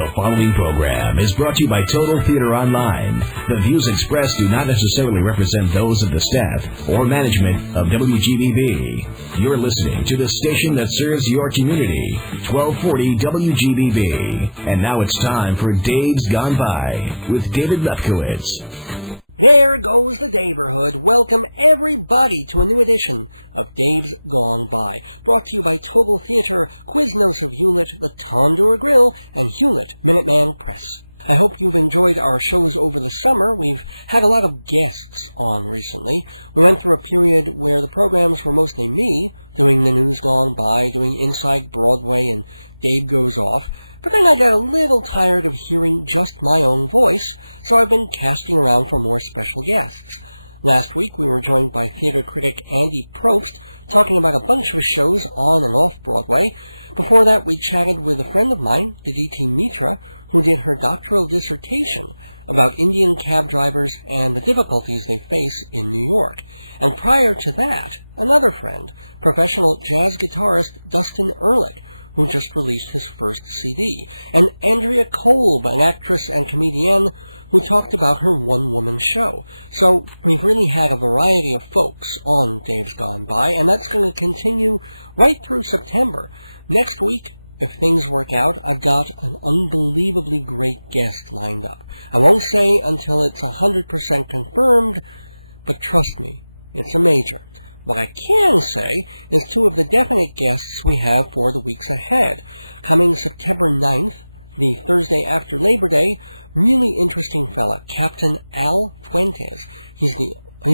The following program is brought to you by Total Theater Online. The views expressed do not necessarily represent those of the staff or management of WGBB. You're listening to the station that serves your community, 1240 WGBB. And now it's time for Dave's Gone By with David Lefkowitz. There goes the neighborhood. Welcome everybody to a new edition of Dave's Gone By, brought to you by Total Theater, Quiznos of Hewlett, the Tondura Grill, and Hewlett Minuteman Press. I hope you've enjoyed our shows over the summer. We've had a lot of guests on recently. We went through a period where the programs were mostly me, doing the news gone by, doing Inside Broadway, and Dave Goes Off. But then I got a little tired of hearing just my own voice, so I've been casting around for more special guests. Last week we were joined by theater critic Andy Probst, talking about a bunch of shows on and off Broadway. Before that we chatted with a friend of mine, Diditi Mitra, who did her doctoral dissertation about Indian cab drivers and the difficulties they face in New York. And prior to that, another friend, professional jazz guitarist Dustin Ehrlich, who just released his first CD, and Andrea Kolb, an actress and comedian who talked about her one-woman show. So we've really had a variety of folks on Dave's Gone By, and that's going to continue right through September. Next week, if things work out, I've got an unbelievably great guest lined up. I won't say until it's 100% confirmed, but trust me, it's a major. What I can say is two of the definite guests we have for the weeks ahead. Coming September 9th, the Thursday after Labor Day, really interesting fella, Captain Al Fuentes. He's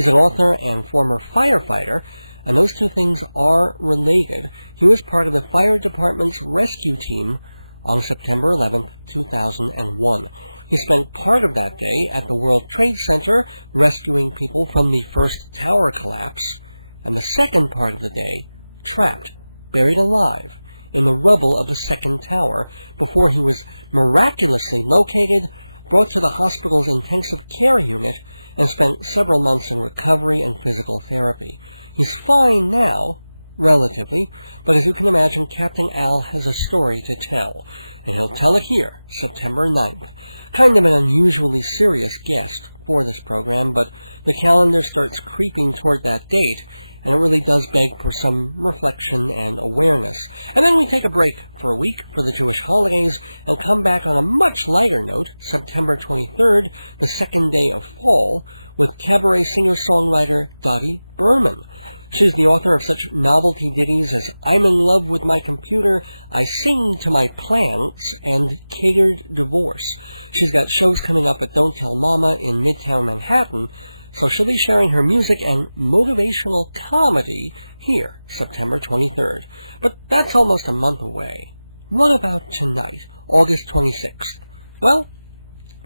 an author and former firefighter, and those two things are related. He was part of the fire department's rescue team on September 11th, 2001. He spent part of that day at the World Trade Center rescuing people from the first tower collapse, and the second part of the day, trapped, buried alive, in the rubble of the second tower, before he was miraculously located, brought to the hospital's intensive care unit, and spent several months in recovery and physical therapy. He's fine now, relatively, but as you can imagine, Captain Al has a story to tell, and he'll tell it here, September 9th. Kind of an unusually serious guest for this program, but the calendar starts creeping toward that date, and it really does beg for some reflection and awareness. And then we take a break for a week for the Jewish holidays and come back on a much lighter note, September 23rd, the second day of fall, with cabaret singer-songwriter Dottie Berman. She's the author of such novelty ditties as I'm in Love with My Computer, I Sing to My Plants, and Catered Divorce. She's got shows coming up at Don't Tell Mama in Midtown Manhattan, so she'll be sharing her music and motivational comedy here, September 23rd. But that's almost a month away. What about tonight, August 26th? Well,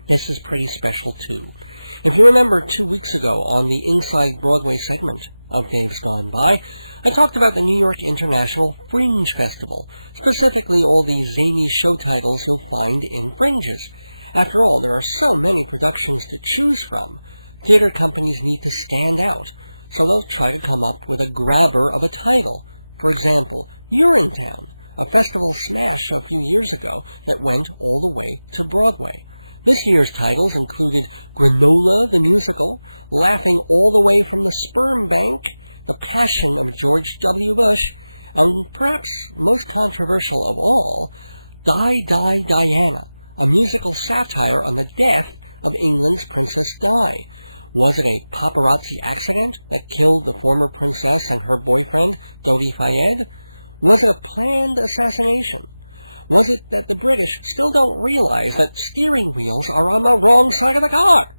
this is pretty special too. If you remember 2 weeks ago on the Inside Broadway segment of Dave's Gone By, I talked about the New York International Fringe Festival, specifically all the zany show titles you'll find in Fringes. After all, there are so many productions to choose from. Theater companies need to stand out, so they'll try to come up with a grabber of a title. For example, Urinetown, a festival smash a few years ago that went all the way to Broadway. This year's titles included Granola the Musical, Laughing All the Way from the Sperm Bank, The Passion of George W. Bush, and perhaps most controversial of all, Die, Die, Diana, a musical satire on the death of England's Princess Di. Was it a paparazzi accident that killed the former princess and her boyfriend, Dodi Fayed? Was it a planned assassination? Was it that the British still don't realize that steering wheels are on the wrong side of the car?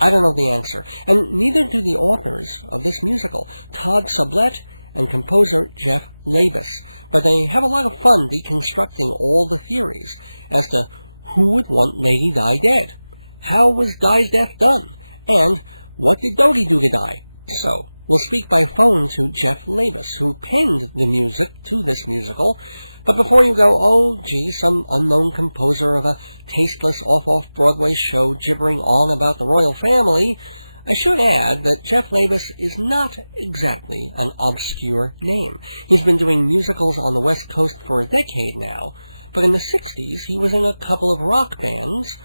I don't know the answer, and neither do the authors of this musical, Todd Sublette and composer Jeff Labus, but they have a lot of fun deconstructing all the theories as to who would want Lady Di dead. How was Di's death done? And what did Dodi do to die? So, we'll speak by phone to Jeff Labus, who penned the music to this musical. But before you go, oh gee, some unknown composer of a tasteless off-Broadway show gibbering on about the royal family, I should add that Jeff Labus is not exactly an obscure name. He's been doing musicals on the West Coast for a decade now, but in the 60s he was in a couple of rock bands,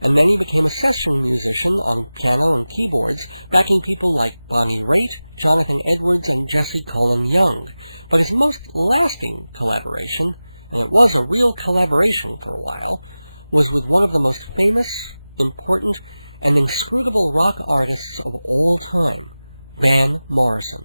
and then he became a session musician on piano and keyboards, backing people like Bonnie Raitt, Jonathan Edwards, and Jesse Colin Young. But his most lasting collaboration, and it was a real collaboration for a while, was with one of the most famous, important, and inscrutable rock artists of all time, Van Morrison.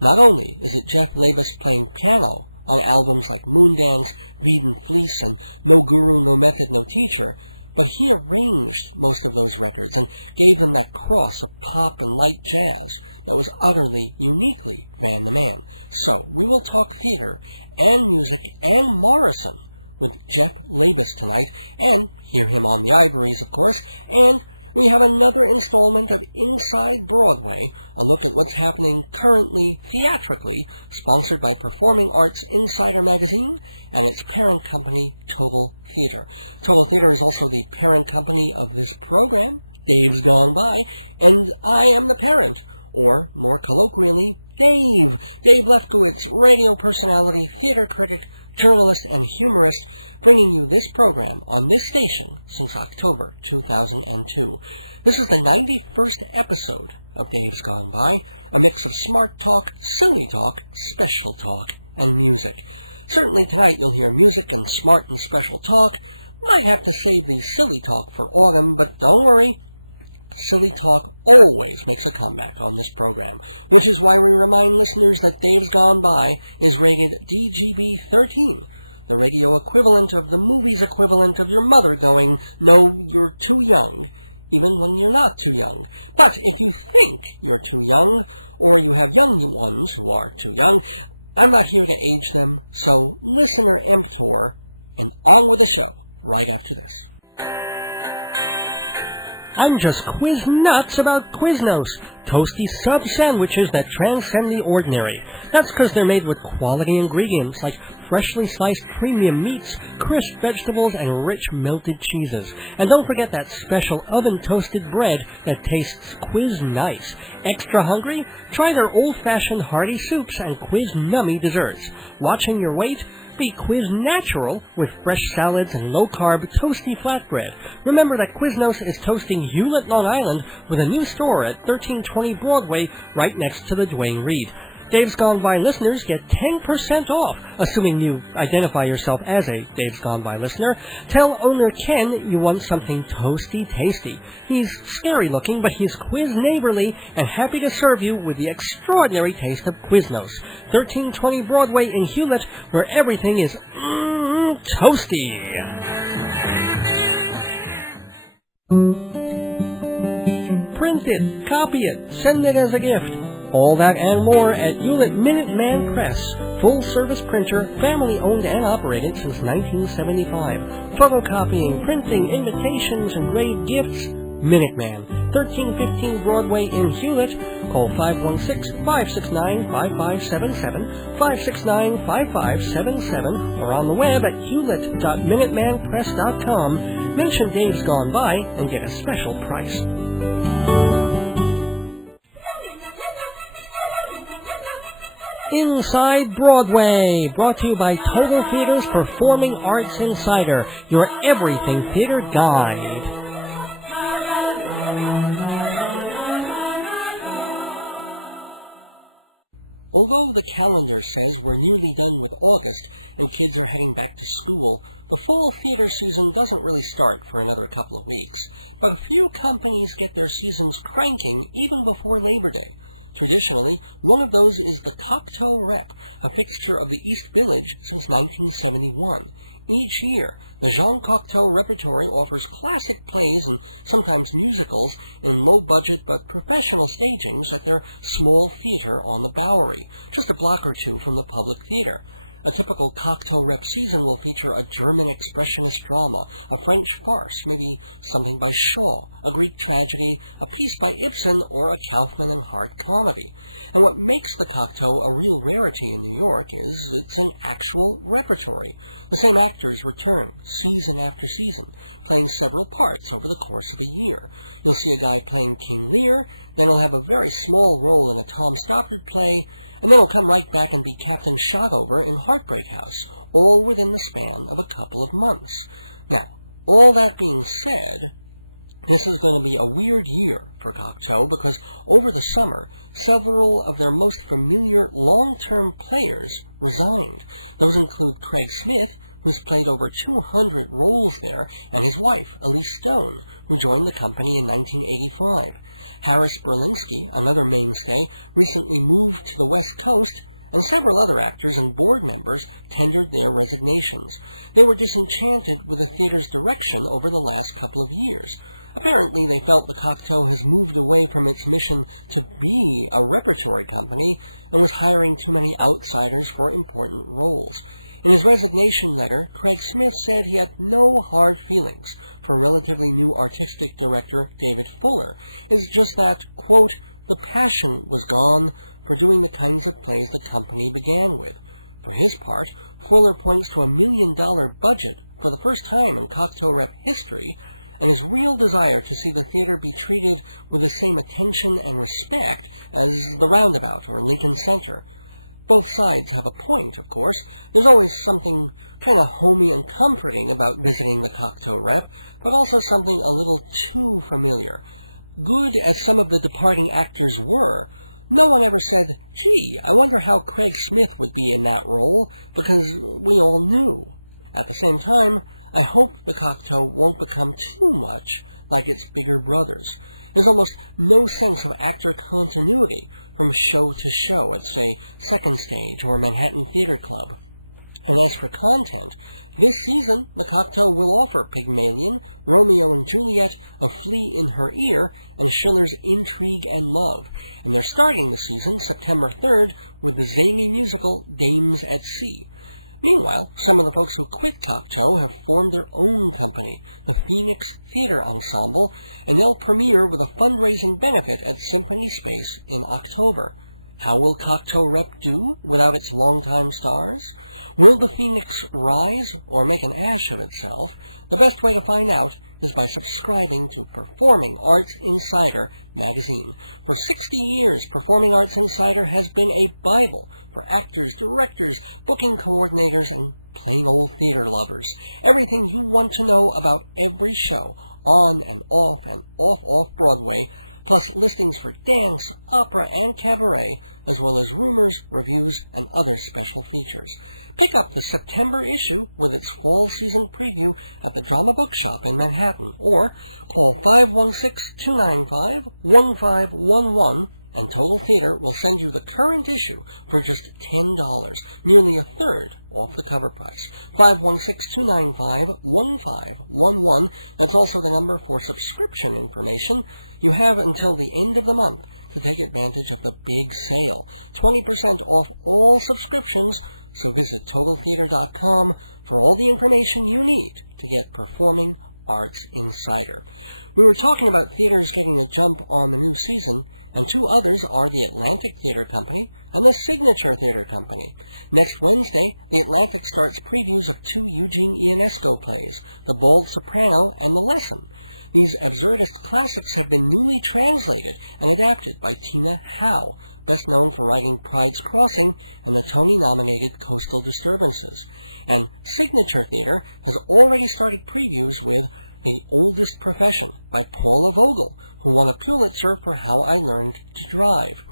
Not only is it Jeff Labus playing piano on albums like Moondance, Veed & Fleece, and No Guru, No Method, No Teacher, but he arranged most of those records and gave them that cross of pop and light jazz that was utterly, uniquely Van the Man. So, we will talk theater and music and Morrison with Jeff Labus tonight, and hear him on the Ivories, of course, and we have another installment of Inside Broadway, a look at what's happening currently theatrically, sponsored by Performing Arts Insider magazine and its parent company, Total Theater. Total Theater is also the parent company of this program, Dave's Gone By, and I am the parent, or more colloquially, Dave. Dave Lefkowitz, radio personality, theater critic, journalist, and humorist, bringing you this program on this station since October 2002. This is the 91st episode of Dave's Gone By, a mix of smart talk, silly talk, special talk, and music. Certainly tonight you'll hear music and smart and special talk. Might have to save the silly talk for autumn, but don't worry. Silly talk always makes a comeback on this program, which is why we remind listeners that Dave's Gone By is rated DGB-13, the radio equivalent of the movie's equivalent of your mother going, "No, you're too young," even when you're not too young. But if you think you're too young, or you have young ones who are too young, I'm not here to age them, so listener emptor, and on with the show right after this. I'm just quiz nuts about Quiznos, toasty sub sandwiches that transcend the ordinary. That's because they're made with quality ingredients like freshly sliced premium meats, crisp vegetables, and rich melted cheeses. And don't forget that special oven-toasted bread that tastes Quiz nice. Extra hungry? Try their old-fashioned hearty soups and Quiz nummy desserts. Watching your weight? Be Quiz Natural with fresh salads and low-carb toasty flatbread. Remember that Quiznos is toasting Hewlett, Long Island with a new store at 1320 Broadway right next to the Duane Reade. Dave's Gone By listeners get 10% off, assuming you identify yourself as a Dave's Gone By listener. Tell owner Ken you want something toasty tasty. He's scary looking, but he's quiz neighborly and happy to serve you with the extraordinary taste of Quiznos. 1320 Broadway in Hewlett, where everything is toasty. Print it, copy it, send it as a gift. All that and more at Hewlett Minuteman Press. Full-service printer, family-owned and operated since 1975. Photocopying, printing, invitations, engraved gifts. Minuteman. 1315 Broadway in Hewlett. Call 516-569-5577, 569-5577, or on the web at hewlett.minutemanpress.com. Mention Dave's Gone By and get a special price. Inside Broadway, brought to you by Total Theater's Performing Arts Insider, your everything theater guide. Although the calendar says we're nearly done with August and kids are heading back to school, the fall theater season doesn't really start for another couple of weeks. But a few companies get their seasons cranking even before Labor Day. Traditionally, one of those is the Cocteau Rep, a fixture of the East Village since 1971. Each year, the Jean Cocteau Repertory offers classic plays and sometimes musicals in low-budget but professional stagings at their small theater on the Bowery, just a block or two from the Public Theater. A typical Cocteau Rep season will feature a German expressionist drama, a French farce, maybe something by Shaw, a Greek tragedy, a piece by Ibsen, or a Kaufman and Hart comedy. And what makes the Cocteau a real rarity in New York is it's an actual repertory. The same actors return season after season, playing several parts over the course of a year. You'll see a guy playing King Lear, then he'll have a very small role in a Tom Stoppard play, and then he'll come right back and be Captain Shotover in Heartbreak House. all within the span of a couple of months. Now, all that being said, this is going to be a weird year for Cocteau because over the summer, several of their most familiar long-term players resigned. Those include Craig Smith, who's played over 200 roles there, and his wife, Elise Stone, who joined the company in 1985. Harris Berlinski, another mainstay, recently moved to the West Coast, and several other actors and board members tendered their resignations. They were disenchanted with the theater's direction over the last couple of years. Apparently, they felt the Cocteau has moved away from its mission to be a repertory company and was hiring too many outsiders for important roles. In his resignation letter, Craig Smith said he had no hard feelings for relatively new artistic director David Fuller. It's just that, quote, the passion was gone for doing the kinds of plays the company began with. For his part, Fuller points to $1 million budget for the first time in Cocteau Rep history, and his real desire to see the theater be treated with the same attention and respect as the Roundabout or Lincoln Center. Both sides have a point, of course. There's always something kind of homey and comforting about visiting the Cocteau Rep, but also something a little too familiar. Good as some of the departing actors were, no one ever said, gee, I wonder how Craig Smith would be in that role, because we all knew. At the same time, I hope the Cocteau won't become too much like its bigger brothers. There's almost no sense of actor continuity from show to show at, say, Second Stage or Manhattan Theater Club. And as for content, this season the Cocteau will offer Pygmalion, Romeo and Juliet, A Flea in Her Ear, and Schiller's Intrigue and Love. And they're starting the season September 3rd with the zany musical Dames at Sea. Meanwhile, some of the folks who quit Cocteau have formed their own company, the Phoenix Theater Ensemble, and they'll premiere with a fundraising benefit at Symphony Space in October. How will Cocteau Rep do without its longtime stars? Will the Phoenix rise or make an ash of itself? The best way to find out is by subscribing to Performing Arts Insider magazine. For 60 years, Performing Arts Insider has been a Bible for actors, directors, booking coordinators, and plain old theater lovers. Everything you want to know about every show, on and off Broadway, plus listings for dance, opera, and cabaret, as well as rumors, reviews, and other special features. Pick up the September issue with its fall season preview at the Drama Bookshop in Manhattan, or call 516-295-1511, and Total Theater will send you the current issue for just $10, nearly a third off the cover price. 516-295-1511. That's also the number for subscription information. You have until the end of the month to take advantage of the big sale. 20% off all subscriptions, so visit TotalTheater.com for all the information you need to get Performing Arts Insider. We were talking about theaters getting a jump on the new season, and two others are the Atlantic Theater Company and the Signature Theater Company. Next Wednesday, the Atlantic starts previews of two Eugene Ionesco plays, The Bald Soprano and The Lesson. These absurdist classics have been newly translated and adapted by Tina Howe, best known for writing Pride's Crossing and the Tony-nominated Coastal Disturbances. And Signature Theater has already started previews with The Oldest Profession by Paula Vogel, who won a Pulitzer for How I Learned to Drive.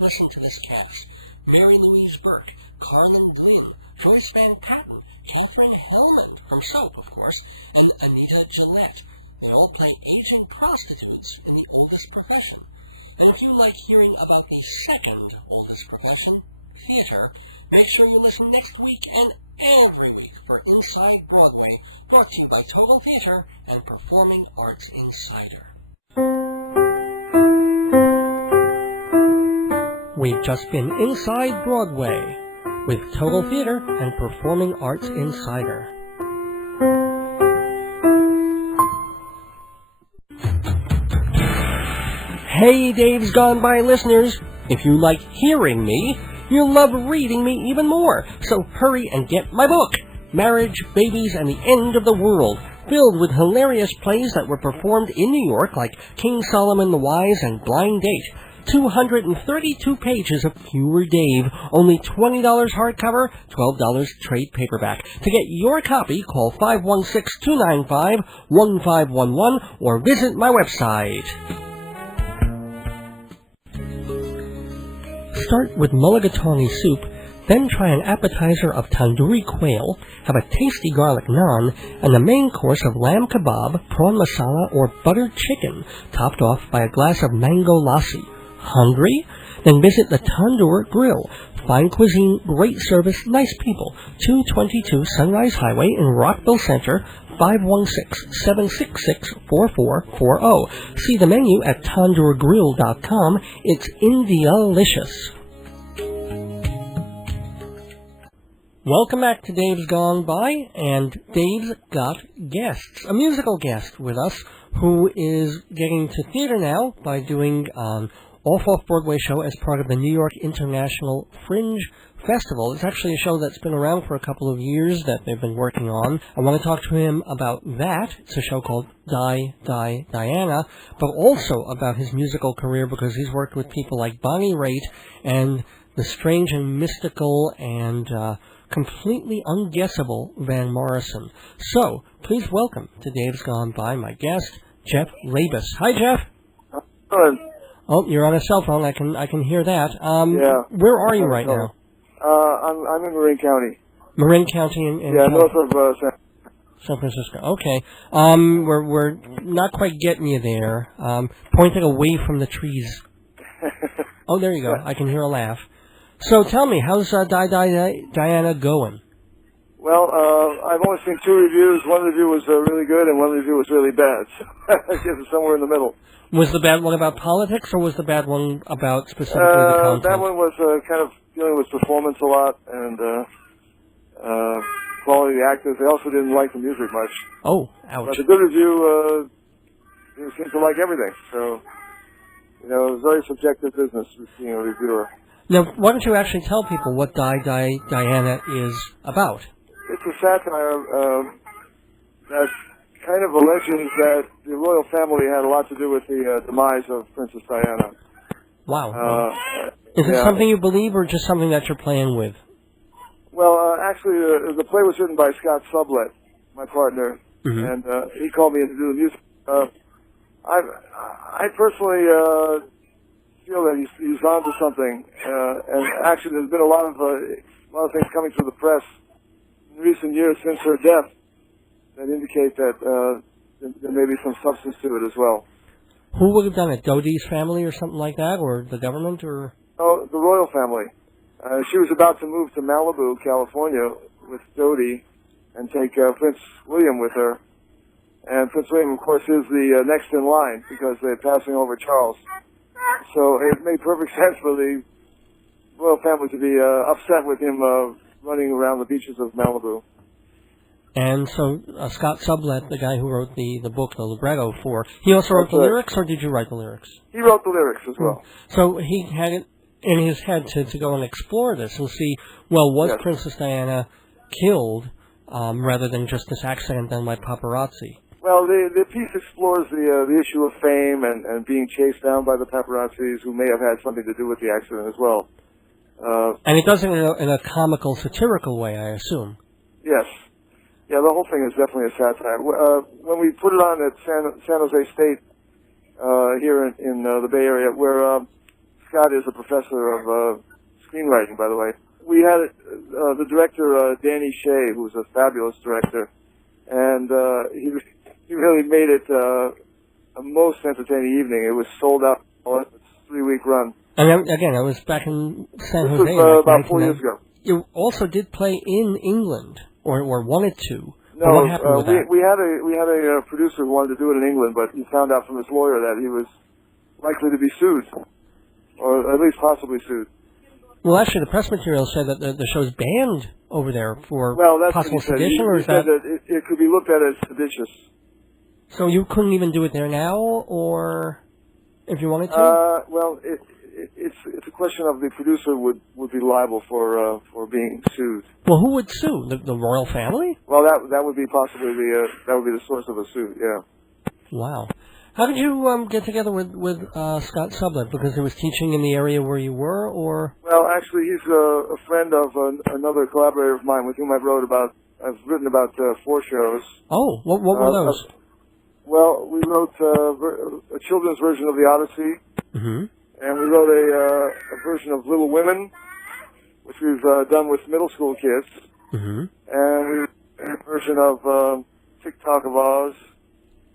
Listen to this cast: Mary Louise Burke, Carlin Glynn, Joyce Van Patten, Katherine Hellman, from Soap, of course, and Anita Gillette. They all play aging prostitutes in The Oldest Profession. And if you like hearing about the second oldest profession, theater, make sure you listen next week and every week for Inside Broadway, brought to you by Total Theater and Performing Arts Insider. We've just been Inside Broadway with Total Theater and Performing Arts Insider. Hey, Dave's Gone By listeners! If you like hearing me, you'll love reading me even more. So hurry and get my book, Marriage, Babies, and the End of the World, filled with hilarious plays that were performed in New York like King Solomon the Wise and Blind Date. 232 pages of pure Dave. Only $20 hardcover, $12 trade paperback. To get your copy, call 516-295-1511 or visit my website. Start with mulligatawny soup, then try an appetizer of tandoori quail, have a tasty garlic naan, and the main course of lamb kebab, prawn masala, or buttered chicken, topped off by a glass of mango lassi. Hungry? Then visit the Tandoor Grill. Fine cuisine, great service, nice people. 222 Sunrise Highway in Rockville Center, 516-766-4440. See the menu at tandoorgrill.com. It's India-licious. Welcome back to Dave's Gone By, and Dave's got guests. A musical guest with us who is getting to theater now by doing off-Broadway show as part of the New York International Fringe Festival. It's actually a show that's been around for a couple of years that they've been working on. I want to talk to him about that. It's a show called Diana, but also about his musical career because he's worked with people like Bonnie Raitt and the strange and mystical and completely unguessable Van Morrison. So, please welcome to Dave's Gone By my guest, Jeff Labus. Hi, Jeff. Good. Oh, you're on a cell phone. I can hear that. Yeah. Where are you right now? I'm in Marin County. Marin County in north of San Francisco. Okay. We're not quite getting you there. Pointing away from the trees. Oh, there you go. I can hear a laugh. So tell me, how's Diana going? Well, I've only seen 2 reviews. One review was really good, and one review was really bad. So I guess it's somewhere in the middle. Was the bad one about politics, or was the bad one about specifically the content? That one was kind of dealing with performance a lot and quality of the actors. They also didn't like the music much. Oh, ouch. But the good review, they seemed to like everything. So, it was very subjective business with being a reviewer. Now, why don't you actually tell people what Diana is about? It's a satire that kind of alleges that the royal family had a lot to do with the demise of Princess Diana. Wow. Is it something you believe or just something that you're playing with? Well, actually, the play was written by Scott Sublet, my partner, and he called me in to do the music. I personally feel that he's on to something, and actually there's been a lot of things coming through the press in recent years since her death that indicate that there may be some substance to it as well. Who would have done it? Dodi's family or something like that, or the government, or? Oh, the royal family. She was about to move to Malibu, California, with Dodi, and take Prince William with her. And Prince William, of course, is the next in line because they're passing over Charles. So it made perfect sense for the royal family to be upset with him running around the beaches of Malibu. And so Scott Sublet, the guy who wrote the book, the libretto for, he also wrote the lyrics, or did you write the lyrics? He wrote the lyrics as well. So he had it in his head to go and explore this and see, well, was Princess Diana killed rather than just this accident done by paparazzi? Well, the piece explores the issue of fame and being chased down by the paparazzis who may have had something to do with the accident as well. And it does it in a comical, satirical way, I assume. Yes. Yeah, the whole thing is definitely a satire. When we put it on at San Jose State here in the Bay Area, where Scott is a professor of screenwriting, by the way, we had the director, Danny Shea, who's a fabulous director, and he really made it a most entertaining evening. It was sold out. It's a 3-week run. And then, again, I was back in San Jose. This was about 4 years ago. You also did play in England, or wanted to. No, what happened with that? we had a producer who wanted to do it in England, but he found out from his lawyer that he was likely to be sued, or at least possibly sued. Well, actually, the press material said that the show's banned over there for possible sedition, or he said that it could be looked at as seditious. So you couldn't even do it there now, or if you wanted to? Well, it's a question of the producer would be liable for being sued. Well, who would sue? The royal family? Well, that would be possibly the source of a suit. Yeah. Wow. How did you get together with Scott Sublett? Because he was teaching in the area where you were, or? Well, actually, he's a friend of another collaborator of mine with whom I've written about 4 shows. Oh, what were those? Well, we wrote a children's version of the Odyssey, and we wrote a version of Little Women, which we've done with middle school kids, and we wrote a version of TikTok of Oz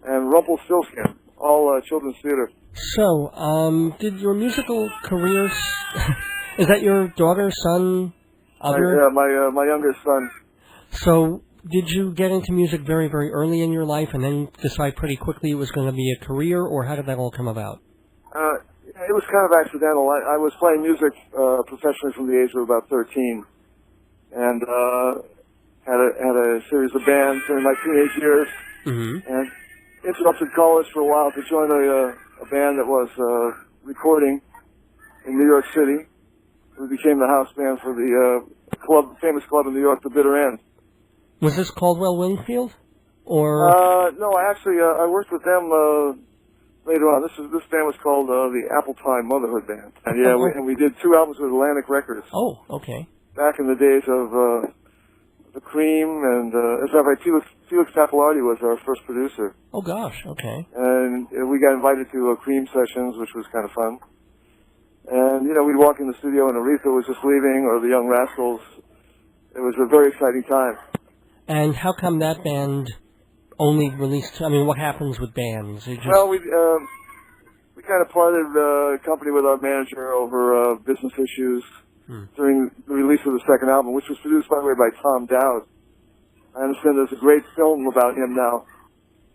and Rumpelstiltskin, all children's theater. So, did your musical career... Is that your daughter, son? Yeah, my youngest son. So, did you get into music very, very early in your life and then decide pretty quickly it was going to be a career, or how did that all come about? It was kind of accidental. I was playing music professionally from the age of about 13, and had a series of bands during my teenage years, and interrupted college for a while to join a band that was recording in New York City. We became the house band for the famous club in New York, the Bitter End. Was this Caldwell Wingfield, or? No, I worked with them later on. This band was called the Apple Pie Motherhood Band, and we did 2 albums with Atlantic Records. Oh, okay. Back in the days of the Cream, and as a matter of fact, Felix Pappalardi was our first producer. Oh gosh, okay. And we got invited to Cream sessions, which was kind of fun. And we'd walk in the studio, and Aretha was just leaving, or the Young Rascals. It was a very exciting time. And how come that band only released? I mean, what happens with bands? Well, we kind of parted company with our manager over business issues during the release of the second album, which was produced, by the way, by Tom Dowd. I understand there's a great film about him now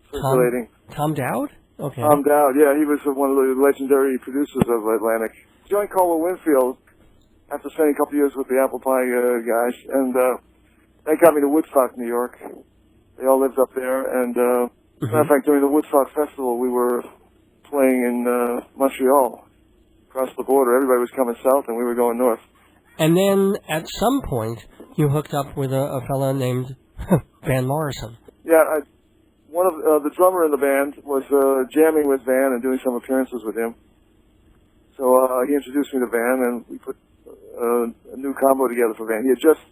circulating. Tom Dowd? Okay. Tom Dowd, yeah, he was one of the legendary producers of Atlantic. Joined Caldwell Winfield after spending a couple years with the Apple Pie guys, and they got me to Woodstock, New York. They all lived up there, and matter of fact, during the Woodstock Festival, we were playing in Montreal, across the border. Everybody was coming south, and we were going north. And then, at some point, you hooked up with a fella named Van Morrison. Yeah, one of the drummer in the band was jamming with Van and doing some appearances with him. So he introduced me to Van, and we put a new combo together for Van. He had just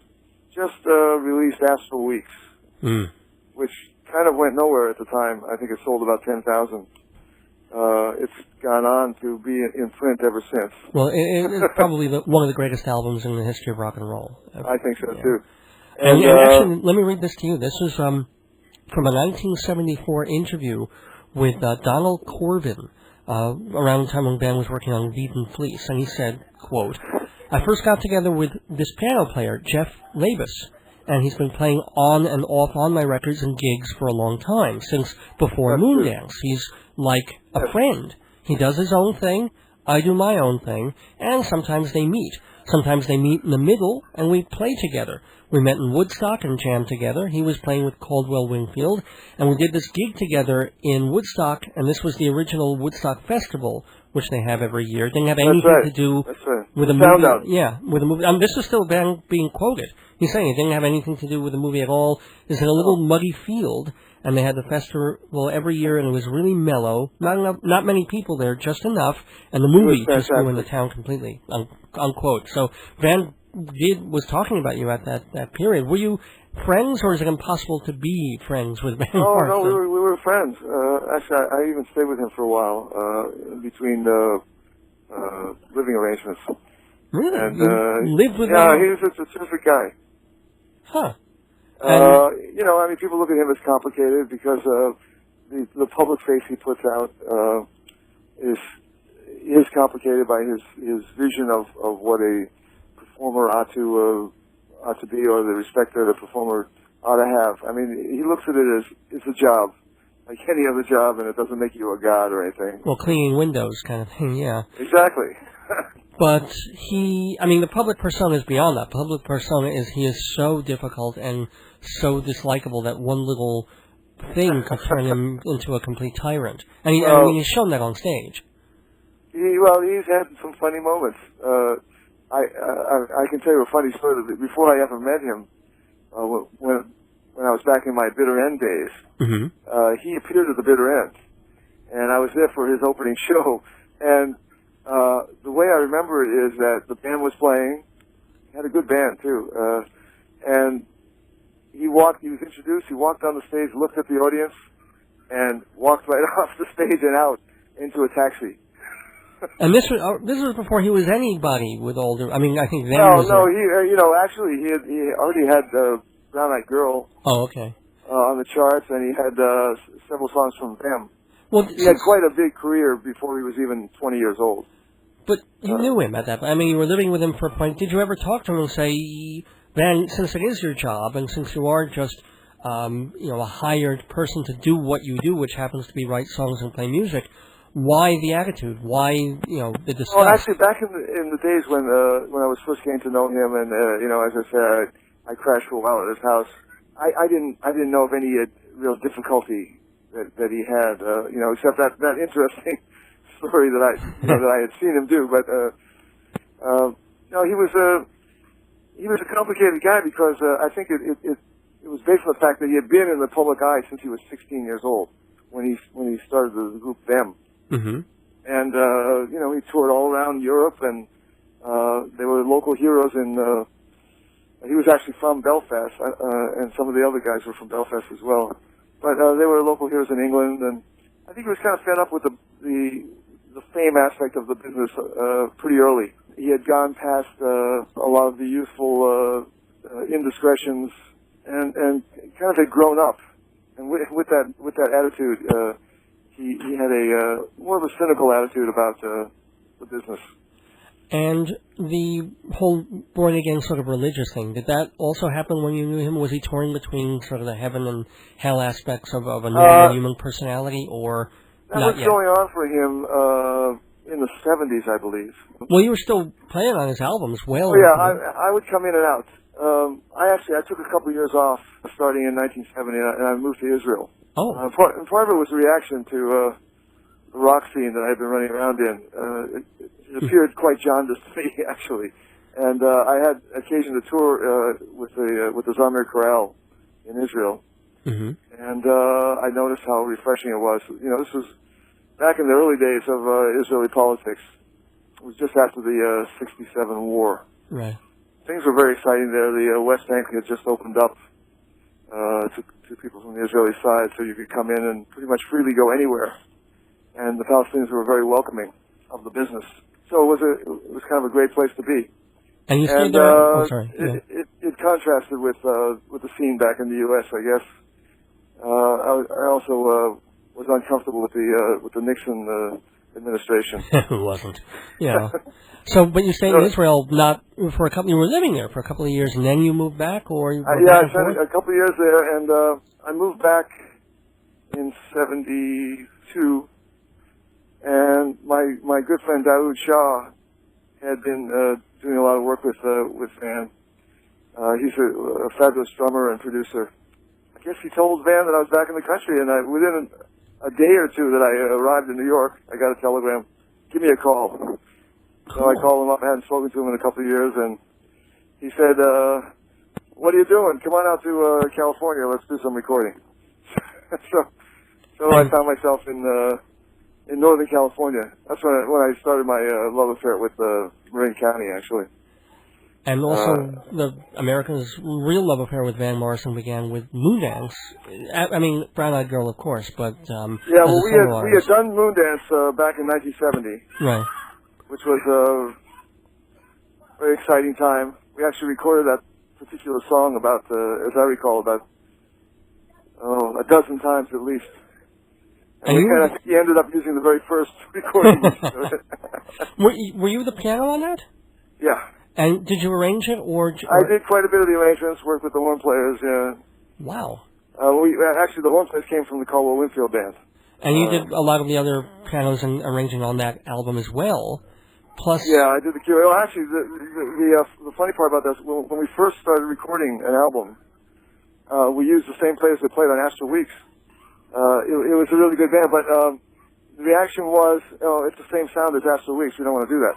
released Astral Weeks, which kind of went nowhere at the time. I think it sold about 10,000. It's gone on to be in print ever since. Well, it's probably one of the greatest albums in the history of rock and roll. I think so, too. And actually, let me read this to you. This is from a 1974 interview with Donald Corvin, around the time when the band was working on Weed and Fleece. And he said, quote, "I first got together with this piano player, Jeff Labus, and he's been playing on and off on my records and gigs for a long time, since before Moondance. He's like a friend. He does his own thing, I do my own thing, and sometimes they meet. Sometimes they meet in the middle, and we play together. We met in Woodstock and jammed together. He was playing with Caldwell Wingfield, and we did this gig together in Woodstock, and this was the original Woodstock Festival, which they have every year. It didn't have anything to do with a movie. Yeah, with a movie. This is still being quoted. He's saying it didn't have anything to do with the movie at all. It's in a little muddy field, and they had the festival every year, and it was really mellow. Not many people there, just enough, and the movie just ruined the town completely." Unquote. So Van was talking about you at that period. Were you friends, or is it impossible to be friends with Van Morrison? Oh, no, we were friends. Actually, I even stayed with him for a while in between living arrangements. Really? And, you lived with him? Yeah, he was just a terrific guy. Huh. People look at him as complicated because the public face he puts out is complicated by his vision of what a performer ought to be, or the respect that a performer ought to have. I mean, he looks at it as it's a job, like any other job, and it doesn't make you a god or anything. Well, cleaning windows kind of thing, yeah. Exactly. But the public persona is beyond that. Public persona is he is so difficult and so dislikable that one little thing could turn him into a complete tyrant. And he's shown that on stage. He's had some funny moments. I can tell you a funny story. Before I ever met him, when I was back in my Bitter End days, he appeared at the Bitter End, and I was there for his opening show. And the way I remember it is that the band was playing. He had a good band too, and he was introduced. He walked on the stage, looked at the audience, and walked right off the stage and out into a taxi. And this was before he was anybody with older. I mean, I think then No, was no. Actually, he already had Brown Eyed Girl. Oh, okay. On the charts, and he had several songs from them. Well, he had quite a big career before he was even 20 years old. But you knew him at that point. I mean, you were living with him for a point. Did you ever talk to him and say, Van, since it is your job, and since you are just a hired person to do what you do, which happens to be write songs and play music, why the attitude? Why, the disgust? Well, actually, back in the days when I was first getting to know him, and as I said, I crashed for a while at his house. I didn't know of any real difficulty that he had, except that interesting story that I had seen him do. But he was a complicated guy because I think it was based on the fact that he had been in the public eye since he was 16 years old when he started the group Them. Mm-hmm. And he toured all around Europe, and they were local heroes in. He was actually from Belfast, and some of the other guys were from Belfast as well. But they were local heroes in England, and I think he was kind of fed up with the fame aspect of the business pretty early. He had gone past a lot of the youthful indiscretions, and kind of had grown up. And with that attitude, he had a more of a cynical attitude about the business. And the whole born-again sort of religious thing, did that also happen when you knew him? Was he touring between sort of the heaven and hell aspects of a normal human personality, or that not was yet? going on for him in the 70s, I believe. Well, you were still playing on his albums well. Oh, yeah, I would come in and out. I took a couple of years off starting in 1970, and I moved to Israel. Oh. Part of it was a reaction to the rock scene that I had been running around in. It appeared quite jaundiced to me, actually. And I had occasion to tour with the Zamir Chorale in Israel. Mm-hmm. And I noticed how refreshing it was. This was back in the early days of Israeli politics. It was just after the 67 war. Right. Things were very exciting there. The West Bank had just opened up to people from the Israeli side, so you could come in and pretty much freely go anywhere. And the Palestinians were very welcoming of the business. So it was kind of a great place to be. And you stayed there? Sorry. It contrasted with the scene back in the U.S., I guess. I also was uncomfortable with the Nixon administration. Who wasn't? Yeah. So, but you stayed in Israel not for a couple. You were living there for a couple of years, and then you moved back, or you I spent a couple of years there, and I moved back in '72. And my good friend Daoud Shah had been doing a lot of work with Van. He's a fabulous drummer and producer. I guess he told Van that I was back in the country, and within a day or two that I arrived in New York, I got a telegram, "Give me a call." So I called him up. I hadn't spoken to him in a couple of years, and he said, "What are you doing? Come on out to California. Let's do some recording." so I found myself in Northern California. That's when I started my love affair with Marin County, actually. And also, the Americans' real love affair with Van Morrison began with Moondance. I mean, Brown Eyed Girl, of course, but yeah. Well, we had done Moondance back in 1970, right? Which was a very exciting time. We actually recorded that particular song about, as I recall, about a dozen times at least. And I think he ended up using the very first recording. Were you the piano on that? Yeah. And did you arrange it, or I did quite a bit of the arrangements, worked with the horn players, yeah. Wow. Actually, the horn players came from the Caldwell Winfield band. And you did a lot of the other pianos and arranging on that album as well. Plus, yeah, I did the key. Well, actually, the funny part about this, when we first started recording an album, we used the same players that played on Astral Weeks. It was a really good band, but the reaction was, it's the same sound as Astral Weeks. We don't want to do that,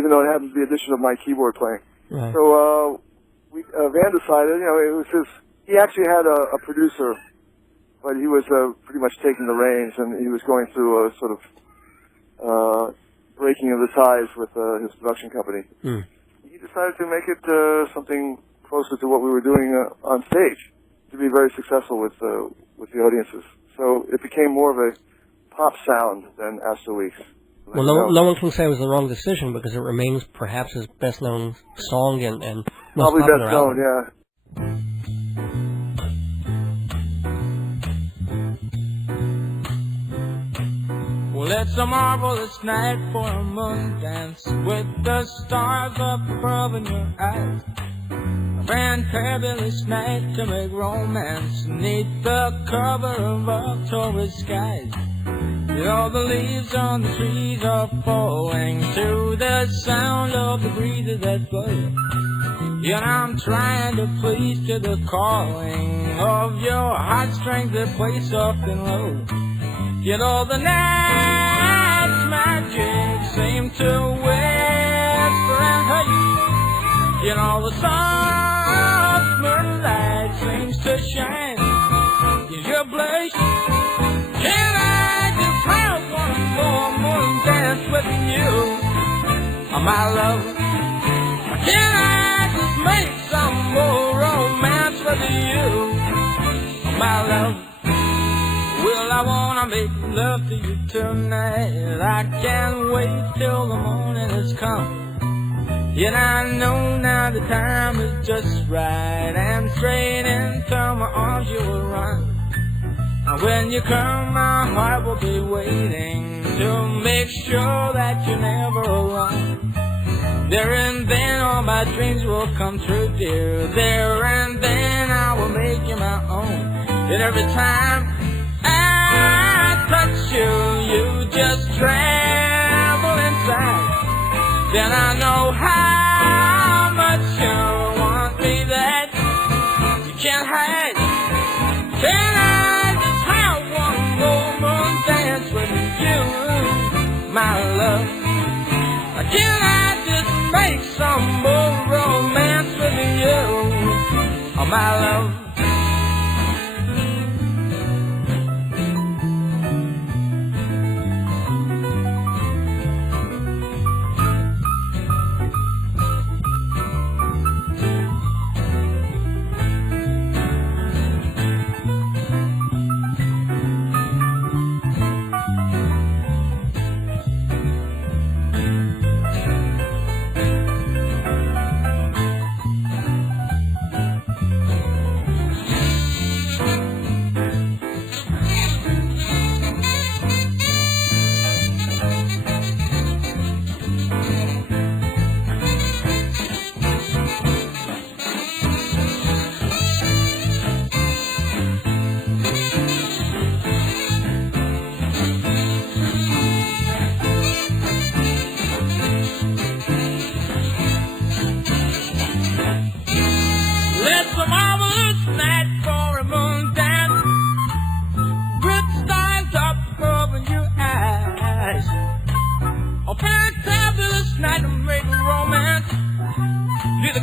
even though it had the addition of my keyboard playing. Right. So Van decided, it was he actually had a producer but he was pretty much taking the reins, and he was going through a sort of breaking of the ties with his production company. He decided to make it something closer to what we were doing on stage, to be very successful with the audiences. So it became more of a pop sound than Astro Weeks. Well, no one can say it was the wrong decision because it remains perhaps his best-known song and most probably popular best known, album. yeah. Well, it's a marvelous night for a moon dance with the stars up above in your eyes. A fantabulous night to make romance neath the cover of October skies. You know the leaves on the trees are falling to the sound of the breezes that blow. Yet I'm trying to please to the calling of your heartstrings that play soft and low. You know the night's magic seems to whisper and hush. You know the soft moonlight seems to shine in your blush. Can I just have one more moon dance with you, oh, my love? Can I just make some more romance with you, oh, my love? Well, I wanna make love to you tonight. I can't wait till the morning has come. Yet I know now the time is just right, and straight into my arms you'll run. And when you come, my heart will be waiting to make sure that you never run. There and then all my dreams will come true, dear. There and then I will make you my own. And every time I touch you, you just tremble inside. Then I know how much you want me that you can't hide. Can I just have one more dance with you, my love? Can I just make some more romance with you, oh, my love?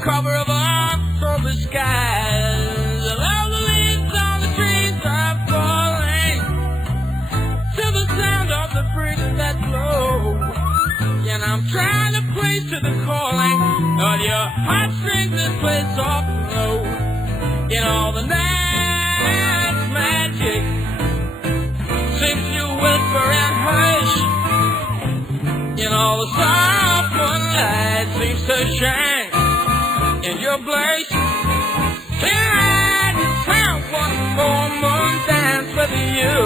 Cover of October skies, all the leaves on the trees are falling to the sound of the breezes that blow. And I'm trying to place to the calling of your heartstrings that play soft and low. In all the night's magic seems to whisper and hush. In all the soft moonlight seems to shine in your place. Can I just have one more moon dance with you,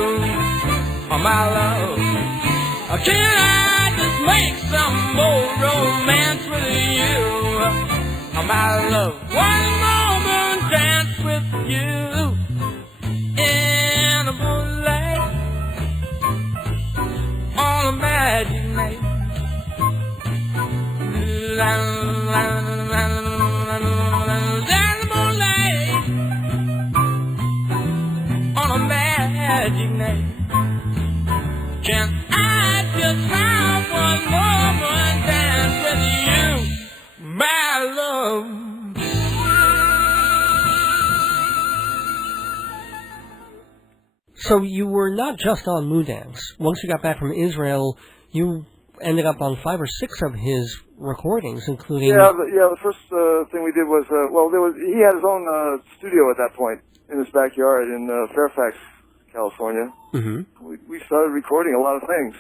oh, my love? Can I just make some more romance with you, oh, my love? One more moon dance with you in the moonlight on a magic night. La, la, la, la. Magic night. Can I just have one more dance with you, my love? So you were not just on Moondance. Once you got back from Israel, you ended up on 5 or 6 of his recordings, including... The first thing we did was, he had his own studio at that point in his backyard in Fairfax, California. Mm-hmm. We started recording a lot of things,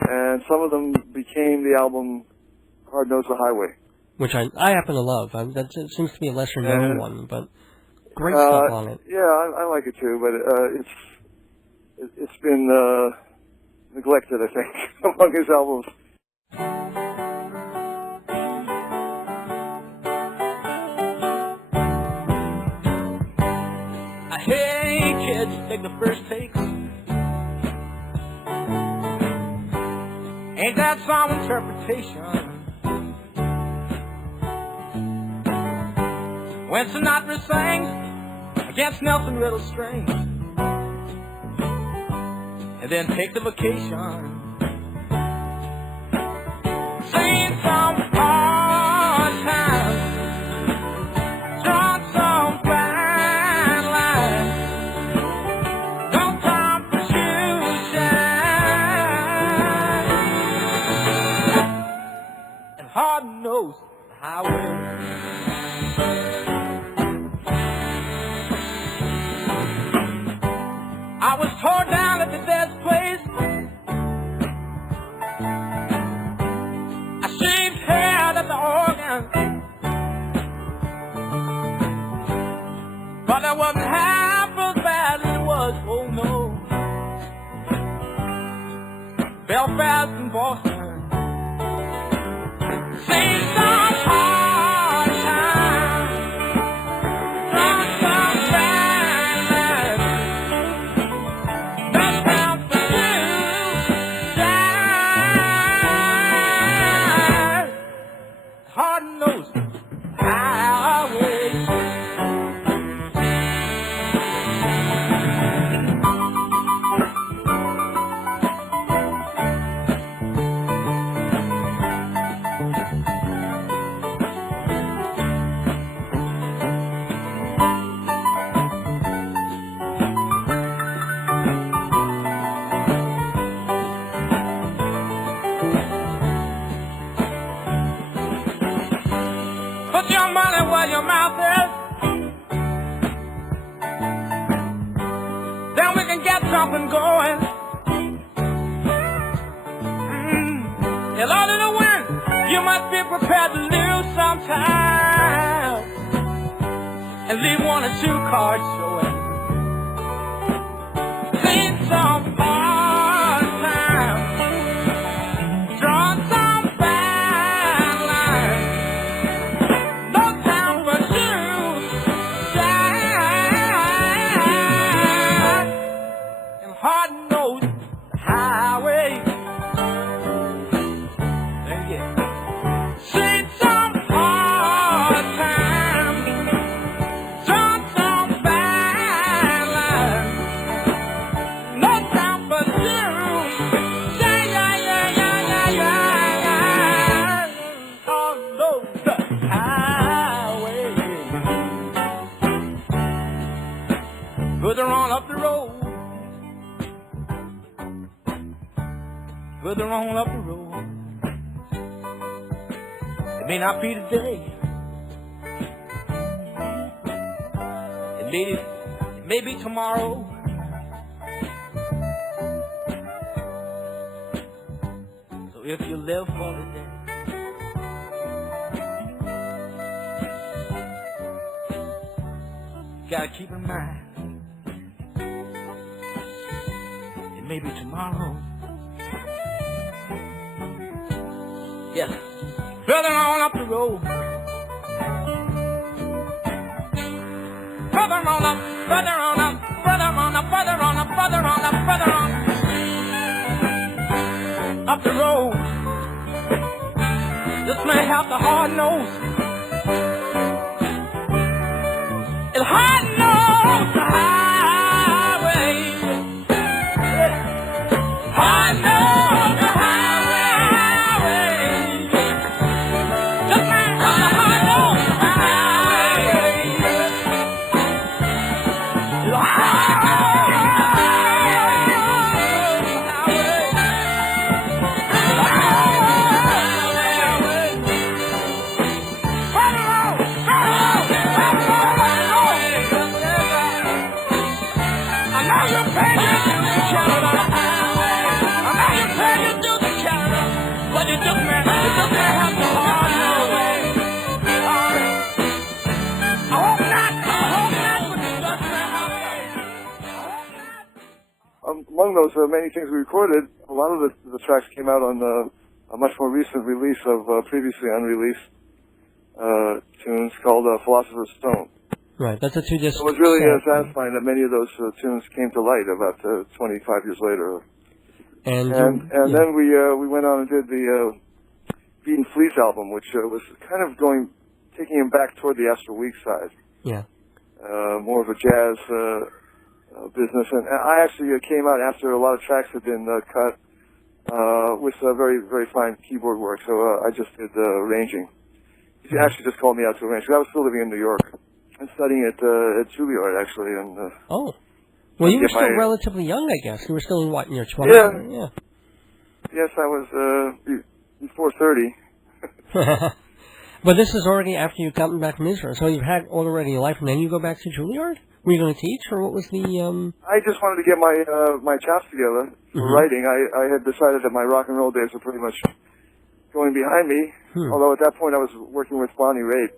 and some of them became the album Hard Knows the Highway. Which I happen to love. That seems to be a lesser-known one, but great stuff on it. Yeah, I like it too, but it's been neglected, I think, among his albums. Hey kids, take the first take. Ain't that some interpretation? When Sinatra sings against Nelson Riddle's strings, and then take the vacation. Sing some hard times, drawn some fine lines, no time for shoes shine, and hard knows the highway. I was tore down at the dead place. I shaved head at the organ, but it wasn't half as bad as it was, oh no. Belfast and Boston, sing some hard times, drunk some fine lives. Hard knows highway. Put your money where your mouth is, then we can get something going. In order to win, you must be prepared to lose sometime, and leave 1 or 2 cards showing. Seen some hard times, drawn some fine lines. No time for shoes shine, and hard knows the highway. Yeah. Seen some hard times, drawn some fine lines. No time for shoes shine, hard knows the highway. Further on up the road, further on up the road. It may not be today, it may be tomorrow. So if you live for the day, you gotta keep in mind, it may be tomorrow. Yes, further on up the road, further on up, further on up, further on up, further on up, further on up, further on up the road. This may have the hard nose. It's hard nose the highway. Hard nose the highway. This may have the hard nose the highway. It's hard. among those many things we recorded, a lot of the tracks came out on a much more recent release of previously unreleased tunes called Philosopher's Stone. Right, that's a two-disc. It was really satisfying that many of those tunes came to light about 25 years later. And then we went on and did the Beaten Fleece album, which was kind of taking him back toward the Astral Week side. Yeah. More of a jazz business. And I actually came out after a lot of tracks had been cut with very, very fine keyboard work. So I just did arranging. He actually just called me out to arrange. I was still living in New York and studying at Juilliard, actually. And oh. Well, you were still relatively young, I guess. You were still in, what, in your 20s? Yeah. Yes, I was before 30. But this is already after you've gotten back from Israel, so you've had already a life, and then you go back to Juilliard? Were you going to teach, or what was the... I just wanted to get my chops together for writing. I had decided that my rock and roll days were pretty much going behind me, although at that point I was working with Bonnie Raitt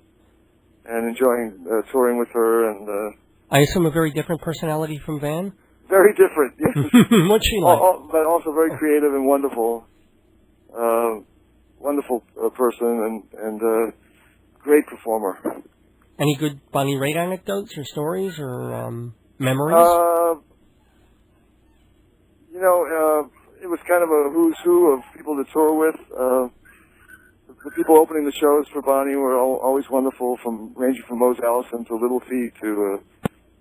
and enjoying touring with her. And I assume a very different personality from Van? Very different, yes. What's she like? But also very creative and wonderful. Wonderful person and great performer. Any good Bonnie Raitt anecdotes or stories or memories? It was kind of a who's who of people to tour with. The people opening the shows for Bonnie were always wonderful, ranging from Mose Allison to Little Feat to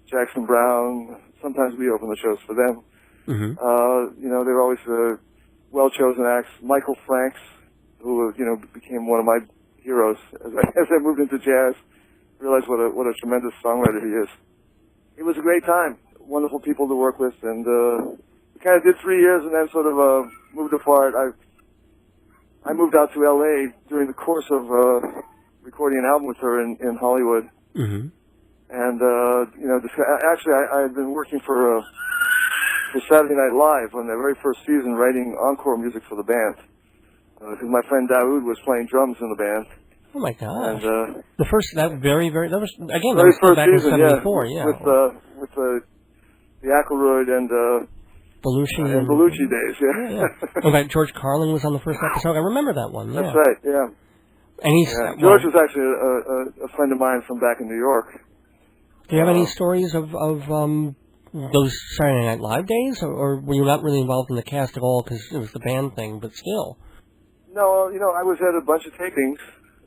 Jackson Browne. Sometimes we opened the shows for them. They were always well-chosen acts. Michael Franks, who became one of my heroes as I moved into jazz. Realized what a tremendous songwriter he is. It was a great time. Wonderful people to work with, and we kind of did 3 years, and then sort of moved apart. I moved out to L.A. during the course of recording an album with her in Hollywood. And actually, I had been working for Saturday Night Live on their very first season, writing encore music for the band. Because my friend Daoud was playing drums in the band. Oh my gosh! And, the first, that was again, very that was first back season, in '74, yeah. With the Aykroyd and Belushi days, yeah. In fact, George Carlin was on the first episode. I remember that one. Yeah. That's right, yeah. And George was actually a friend of mine from back in New York. Do you have any stories of those Saturday Night Live days, or were you not really involved in the cast at all because it was the band thing? But still. No, I was at a bunch of tapings.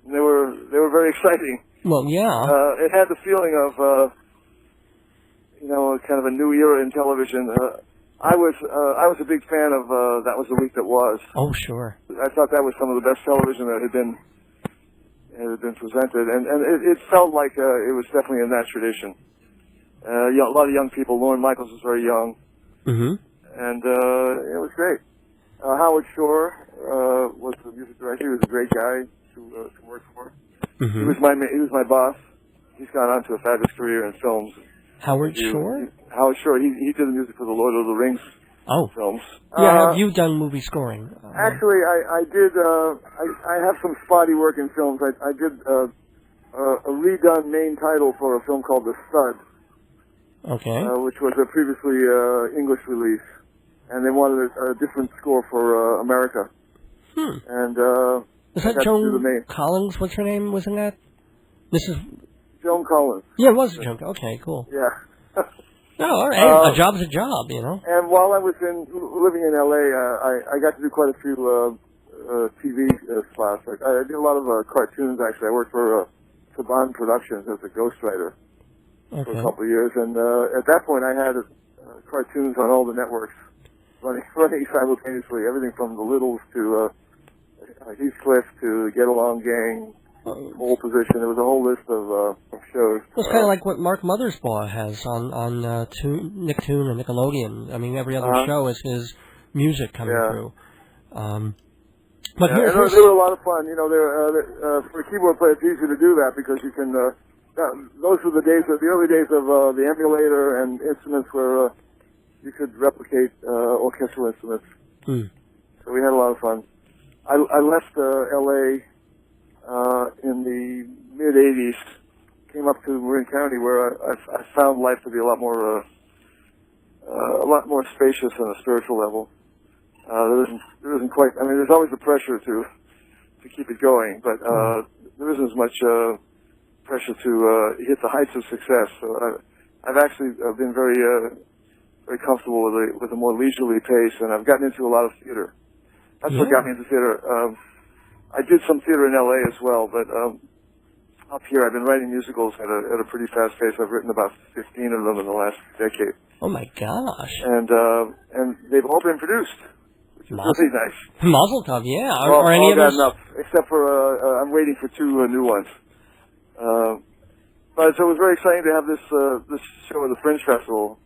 And they were very exciting. Well, yeah. It had the feeling of kind of a new era in television. I was a big fan of That Was the Week That Was. Oh, sure. I thought that was some of the best television that had been presented, and it felt like it was definitely in that tradition. A lot of young people. Lorne Michaels was very young, and it was great. Howard Shore was the music director. He was a great guy to work for. He was my boss. He's gone on to a fabulous career in films. Howard Shore? Howard Shore. He did the music for the Lord of the Rings films. Yeah, have you done movie scoring? Actually, I did. I have some spotty work in films. I did a redone main title for a film called The Stud. Okay. Which was a previously English release, and they wanted a different score for America. And was that Joan Collins? What's her name? Wasn't that? Joan Collins. Yeah, it was Joan. Okay, cool. Yeah. Oh, all right. A job's a job, And while I was living in L.A., I got to do quite a few TV spots. I did a lot of cartoons, actually. I worked for Saban Productions as a ghostwriter for a couple of years. And at that point, I had cartoons on all the networks running simultaneously, everything from The Littles to Heathcliff to Get Along Gang, Pole Position. There was a whole list of shows. Well, it's kind of like what Mark Mothersbaugh has on Nicktoon and Nickelodeon. I mean, every other show is his music coming through. But they were a lot of fun. For a keyboard player, it's easy to do that because you can. Those were the early days of the emulator and instruments where you could replicate orchestral instruments. So we had a lot of fun. I left L.A. In the mid-'80s, came up to Marin County where I found life to be a lot more a lot more spacious on a spiritual level. There isn't quite. I mean, there's always the pressure to keep it going, but there isn't as much pressure to hit the heights of success. So I've actually been very comfortable with a more leisurely pace, and I've gotten into a lot of theater. That's what got me into theater. I did some theater in L.A. as well, but up here I've been writing musicals at a pretty fast pace. I've written about 15 of them in the last decade. Oh my gosh! And they've all been produced, which is really nice. Mazel tov, yeah. Well, are any of gotten us? up, except for I'm waiting for 2 new ones. But so it was very exciting to have this show at the Fringe Festival.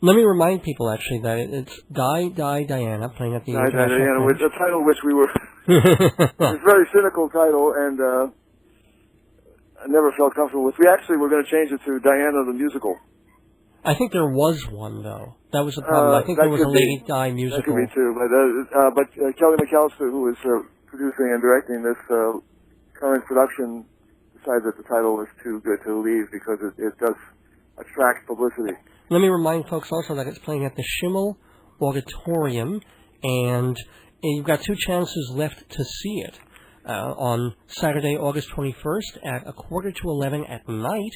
Let me remind people, actually, that it's Diana playing at the Diana, with a title which we were... It's a very cynical title, and I never felt comfortable with. We actually were going to change it to Diana the Musical. I think there was one, though. That was the problem. I think there was a Lady Di musical. That could be, too. But Kelly McAllister, who is producing and directing this current production, decided that the title was too good to leave because it does attract publicity. Let me remind folks also that it's playing at the Schimmel Auditorium, and you've got 2 chances left to see it. On Saturday, August 21st at 10:45 at night,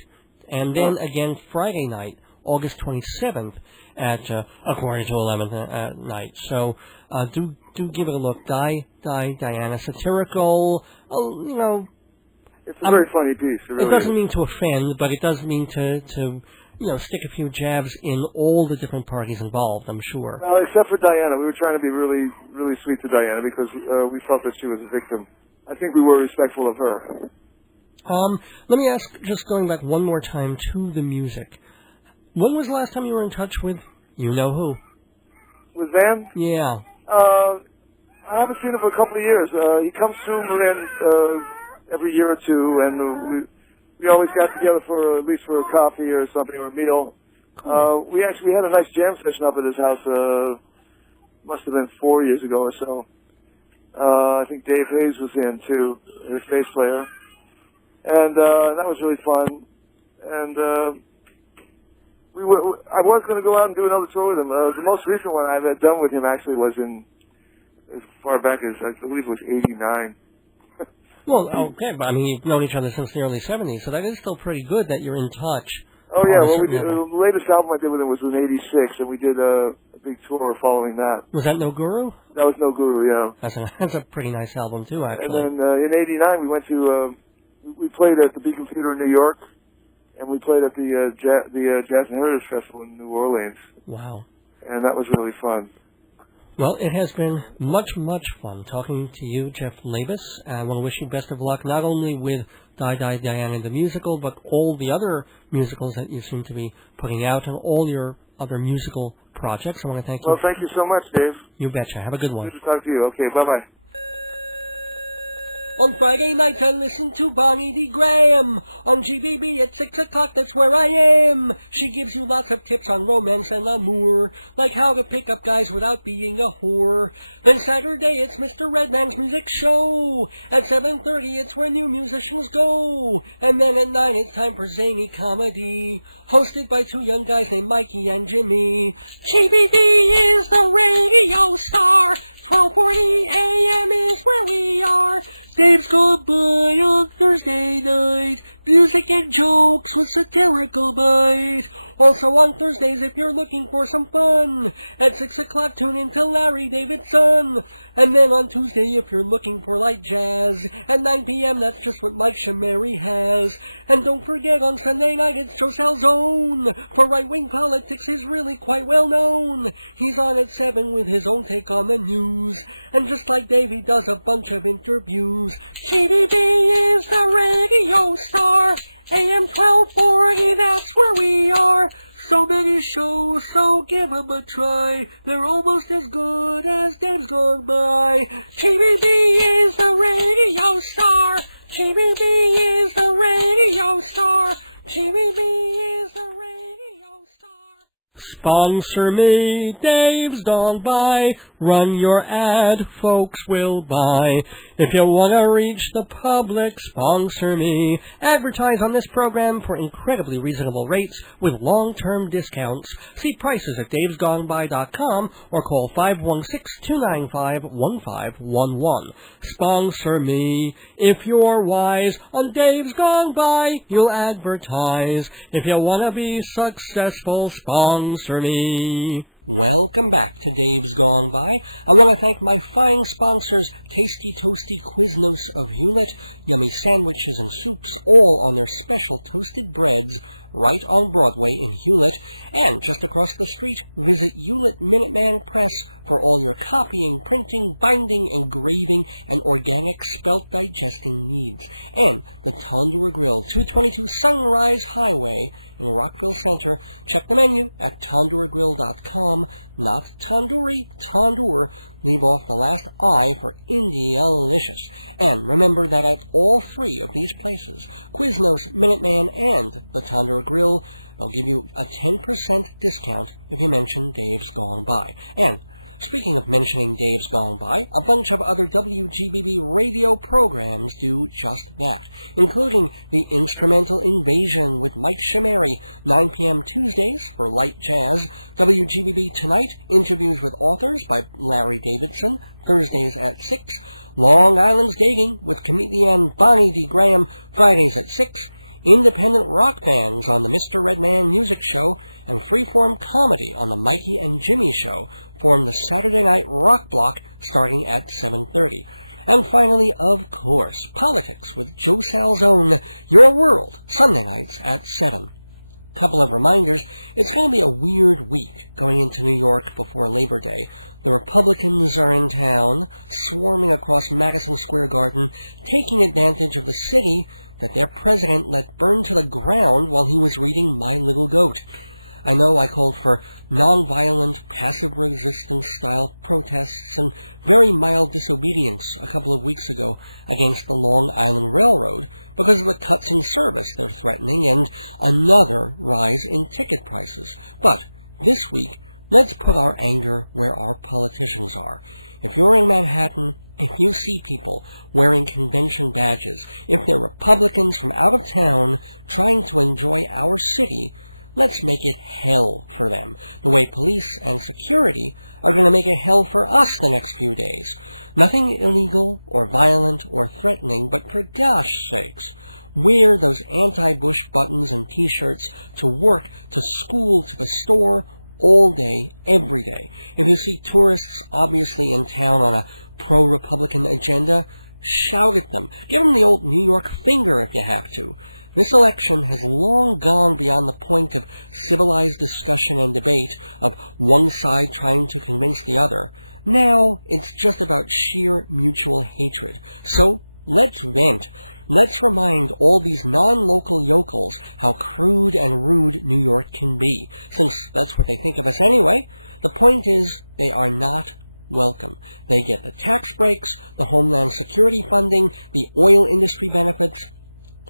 and then again Friday night, August 27th at 10:45 at night. So do give it a look. Diana, satirical, It's a very funny piece. It doesn't mean to offend, but it does mean to stick a few jabs in all the different parties involved, I'm sure. Well, except for Diana. We were trying to be really, really sweet to Diana because we felt that she was a victim. I think we were respectful of her. Let me ask, just going back one more time to the music. When was the last time you were in touch with you-know-who? With Van? Yeah. I haven't seen him for a couple of years. He comes through Marin every year or two, and we always got together for at least for a coffee or something or a meal. Cool. We had a nice jam session up at his house. Must have been 4 years ago or so. I think Dave Hayes was in too, his bass player, and that was really fun. And I was going to go out and do another tour with him. The most recent one I've had done with him actually was as far back as I believe it was '89. Well, okay, but I mean, you've known each other since the early 70s, so that is still pretty good that you're in touch. Oh, yeah, well, the latest album I did with him was in '86, and we did a big tour following that. Was that No Guru? That was No Guru, yeah. That's a pretty nice album, too, actually. And then in '89, we went to, we played at the Beacon Theater in New York, and we played at the Jazz and Heritage Festival in New Orleans. Wow. And that was really fun. Well, it has been much, much fun talking to you, Jeff Labus. I want to wish you best of luck, not only with Diana the musical, but all the other musicals that you seem to be putting out and all your other musical projects. I want to thank you. Well, thank you so much, Dave. You betcha. Have a good one. Good to talk to you. Okay, bye-bye. On Friday nights I listen to Bonnie D. Graham. On GBB at 6 o'clock, that's where I am. She gives you lots of tips on romance and amour, like how to pick up guys without being a whore. Then Saturday it's Mr. Redman's Music Show. At 7:30 it's where new musicians go. And then at 9 it's time for Zany Comedy, hosted by 2 young guys named Mikey and Jimmy. GBB is the radio star. 12:40 a.m. is where we are. Dave's gone by on Thursday night. Music and jokes with satirical bite. Also on Thursdays, if you're looking for some fun, at 6 o'clock tune in to Larry Davidson. And then on Tuesday, if you're looking for light jazz, at 9 p.m. that's just what Mike Shamari has. And don't forget, on Sunday night it's Joe Salzone. For right-wing politics, he's really quite well known. He's on at 7 with his own take on the news. And just like Dave, he does a bunch of interviews. GBB is the radio star. AM 1240, that's where we are. So many shows, so give them a try. They're almost as good as Dave's gone by. GBB is the radio star. GBB is the radio star. GBB is the radio star. Sponsor me, Dave's gone by. Run your ad, folks will buy. If you want to reach the public, sponsor me. Advertise on this program for incredibly reasonable rates with long-term discounts. See prices at davesgoneby.com or call 516-295-1511. Sponsor me. If you're wise, on Dave's Gone By, you'll advertise. If you want to be successful, sponsor me. Welcome back to Dave's Gone By. I want to thank my fine sponsors, Tasty Toasty Quiznos of Hewlett, yummy sandwiches and soups, all on their special toasted breads, right on Broadway in Hewlett. And just across the street, visit Hewlett Minuteman Press for all your copying, printing, binding, engraving, and organic spelt digesting needs. And the Tandoor Grill, 222 Sunrise Highway in Rockville Center. Check the menu at tandoorgrill.com. Not tandoori, tandoor. Leave off the last I for Indialicious. And remember that at all three of these places, Quiznos, Minuteman, and the Tandoor Grill, they'll give you a 10% discount if you mention Dave's Gone By. And speaking of mentioning Dave's Gone By, a bunch of other WGBB radio programs do just that, including The Instrumental Invasion with Mike Shimeri, 9 p.m. Tuesdays for light jazz, WGBB Tonight, interviews with authors by Larry Davidson, Thursdays at 6, Long Island's Dating with comedian Bonnie D. Graham, Fridays at 6, independent rock bands on the Mr. Redman Music Show, and freeform comedy on the Mikey and Jimmy Show form the Saturday Night Rock Block starting at 7:30. And finally, of course, politics with Joe Salzone, Your World, Sunday nights at 7. Couple of reminders, it's going to be a weird week going into New York before Labor Day. The Republicans are in town, swarming across Madison Square Garden, taking advantage of the city that their president let burn to the ground while he was reading My Little Goat. I know I called for nonviolent, passive resistance-style protests and very mild disobedience a couple of weeks ago against the Long Island Railroad because of the cuts in service they're threatening and another rise in ticket prices. But this week, let's put our anger where our politicians are. If you're in Manhattan, if you see people wearing convention badges, if they're Republicans from out of town trying to enjoy our city, let's make it hell for them, the way police and security are going to make it hell for us the next few days. Nothing illegal or violent or threatening, but for gosh sakes, wear those anti-Bush buttons and T-shirts to work, to school, to the store, all day, every day. If you see tourists obviously in town on a pro-Republican agenda, shout at them. Give them the old New York finger if you have to. This election has long gone beyond the point of civilized discussion and debate, of one side trying to convince the other. Now, it's just about sheer mutual hatred. So, let's vent. Let's remind all these non-local yokels how crude and rude New York can be, since that's what they think of us anyway. The point is, they are not welcome. They get the tax breaks, the Homeland Security funding, the oil industry benefits.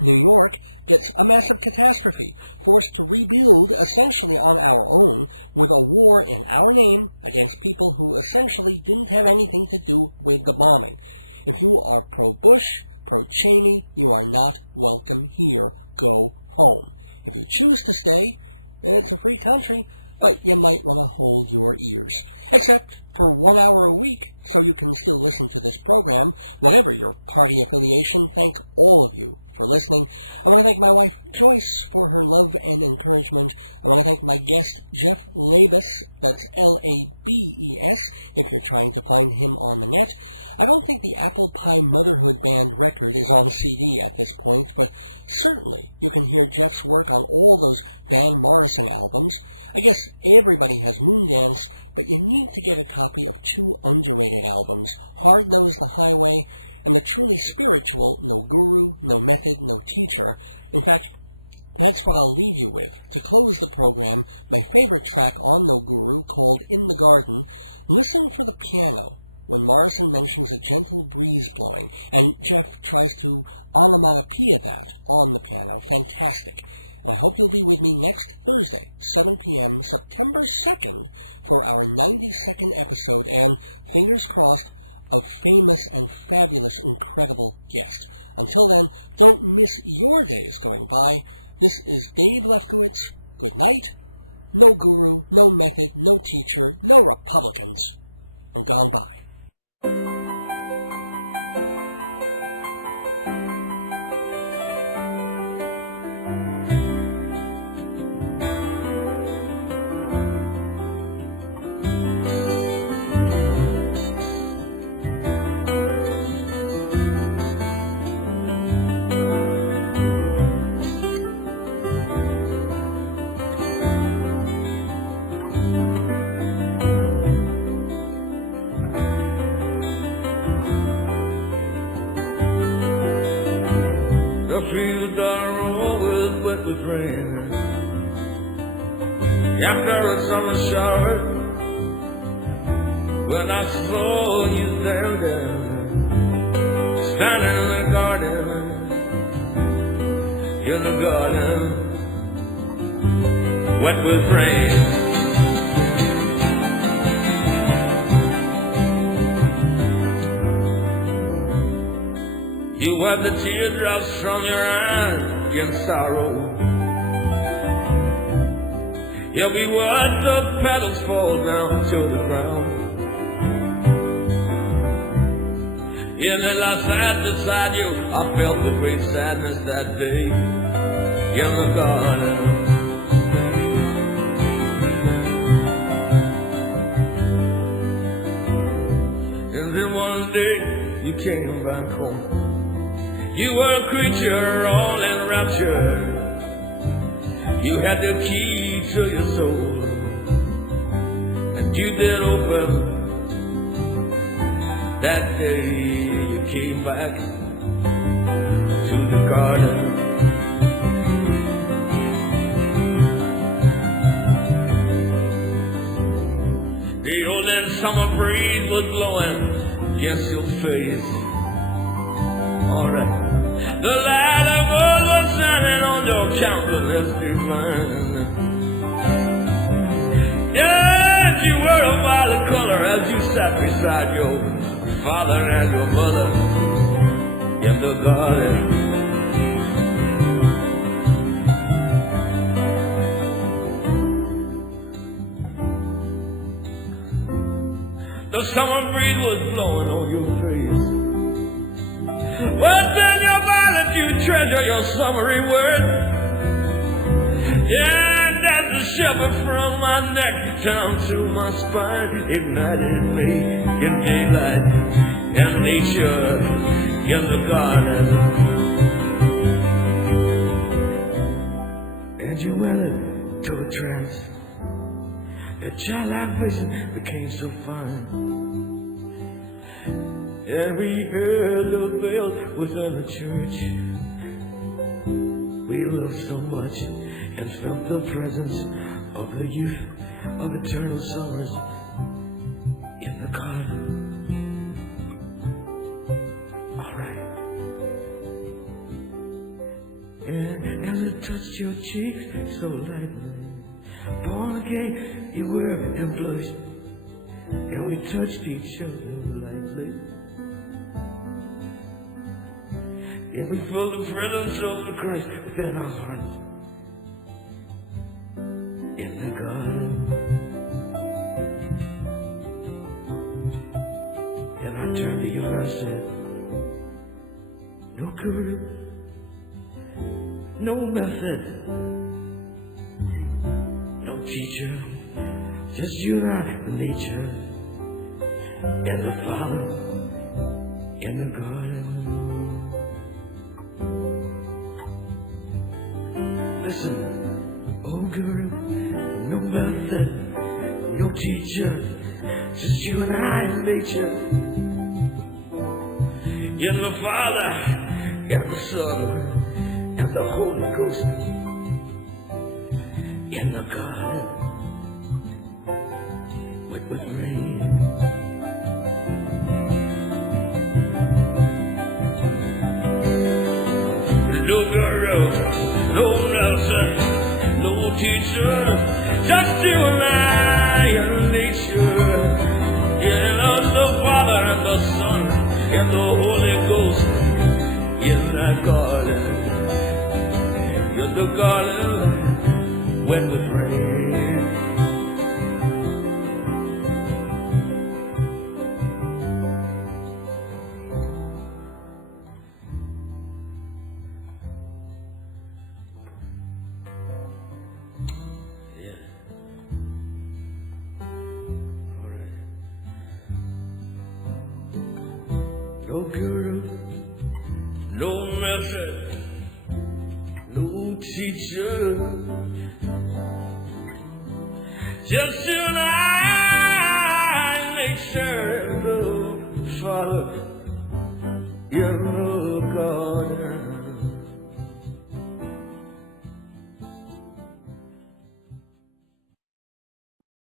New York gets a massive catastrophe, forced to rebuild essentially on our own with a war in our name against people who essentially didn't have anything to do with the bombing. If you are pro-Bush, pro-Cheney, you are not welcome here. Go home. If you choose to stay, it's a free country, but you might want to hold your ears. Except for 1 hour a week, so you can still listen to this program, whatever your party affiliation. Thank all of you for listening. I want to thank my wife, Joyce, for her love and encouragement. I want to thank my guest, Jeff Labes, that's L-A-B-E-S, if you're trying to find him on the net. I don't think the Apple Pie Motherhood Band record is on CD at this point, but certainly you can hear Jeff's work on all those Van Morrison albums. I guess everybody has Moondance, but you need to get a copy of two underrated albums, Hard Knows the Highway and the truly spiritual No Guru, No Method, No Teacher. In fact, that's what I'll leave you with. To close the program, my favorite track on No Guru, called In the Garden. Listen for the piano when Morrison mentions a gentle breeze blowing, and Jeff tries to onomatopoeia that on the piano. Fantastic. And I hope you'll be with me next Thursday, 7 p.m., September 2nd, for our 92nd episode, and, fingers crossed, of famous and fabulous, incredible guests. Until then, don't miss your days going by. This is Dave Lefkowitz. Good night. No guru, no method, no teacher, no Republicans. And gone by. After a summer shower, when I saw you standing in the garden, wet with rain. You wiped the teardrops from your eyes in sorrow. Yeah, we watched the petals fall down to the ground. Yeah, and as I sat beside you, I felt the great sadness that day in the garden. And then one day you came back home. You were a creature all in rapture. You had the key to your soul, and you did open that day you came back to the garden. The old summer breeze was blowing against your face. Alright, the light of gold was shining on your countenance divine. Yeah, you were a violet color as you sat beside your father and your mother in the garden. The summer breeze was blowing on your face. What's in your violet, you treasure your summery word. Yeah, and as the shiver from my neck down to my spine ignited me in daylight and nature in the garden. And you went into a trance. Your childlike vision became so fine. And we heard the bells within the church. We loved so much and felt the presence of the youth of eternal summers in the garden. Alright. And as it touched your cheeks so lightly, born again you were and blushed, and we touched each other lightly. And we felt the presence of the Christ within our hearts in the garden. And I turned to you and I said, no guru, no method, no teacher, just you and I, nature, and the Father in the garden. Listen, oh guru, no method, no teacher, just you and I in nature. In the Father, and the Son, and the Holy Ghost, in the garden, with rain. No guru, no lesson, no teacher, just you and I in nature. In us the Father and the Son. the garden wet with rain. No guru, no method, no teacher, just an eye nature